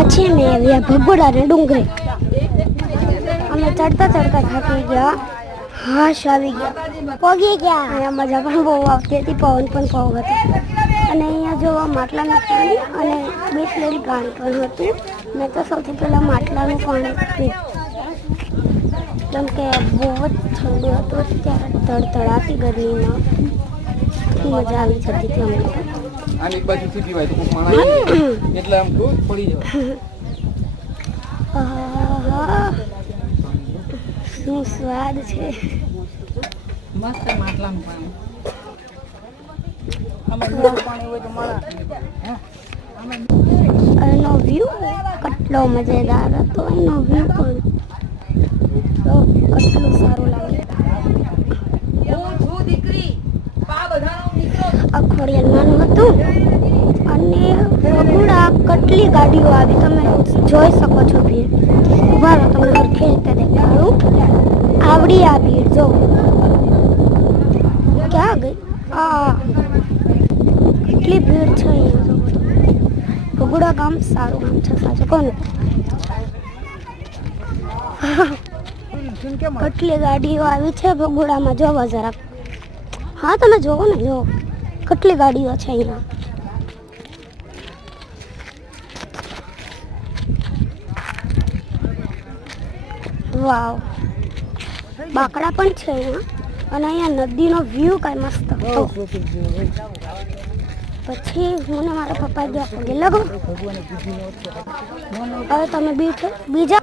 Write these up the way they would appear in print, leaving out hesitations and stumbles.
પછી મેં આવ્યા ભગોડાને ડુંગરે. અમે ચડતા ચડતા થાકી ગયા, હાશ આવી ગયા, પોગી ગયા. અહીંયા મજા પણ બહુ આવતી હતી, પવન પણ બહુ હતો. અને અહીંયા જોવા માટલાનું પાણી અને બિસ્લેરી પાણી પણ હતું. મેં તો સૌથી પહેલાં માટલાનું પાણી પીધું, કેમ કે બહુ જ ઠંડુ હતું ત્યારે. તડતડાતી ગરમીમાં મજા આવી જતી હતી અમને. આની બાજુથી પીવાય તો કોક માણસ એટલે આમ ખૂબ પડી જાય. શું સ્વાદ છે, મસ્ત માટલાનું પાણી. એનો વ્યૂ કેટલો મજેદાર હતો. એનો વ્યૂ પણ તો કેટલું સારું લાગે. આ ખોડિયારમાંનું હતું અને ભગોડા કેટલી ગાડીઓ આવી તમે જોઈ શકો છો. ભીડ ઉભા રહો, તમને સરખી રીતે દેખાડું. આવડી આ ભીડ જો ક્યાં ગઈ. કેટલી ભીડ છે અહીંયા જો. ભગોડા ગામ સારું ગામ છે સાચું કોને. કેટલી ગાડીઓ આવી છે ભગોડામાં, જોવો જરાક. હા તમે જોવો ને, જો કેટલી ગાડીઓ છે અહીંયા. વાવ, બાકડા પણ છે અહીંયા. અને અહીંયા નદીનો વ્યૂ કઈ મસ્ત હતો. પછી હું ને મારા પપ્પા ગયા પગે લગો. હવે તમે બીજા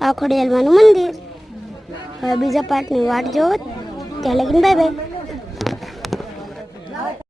આ ખોડિયારમાંનું મંદિર. હવે બીજા પાર્ટની વાટ જોવો ત્યાં લગીને બાય બાય.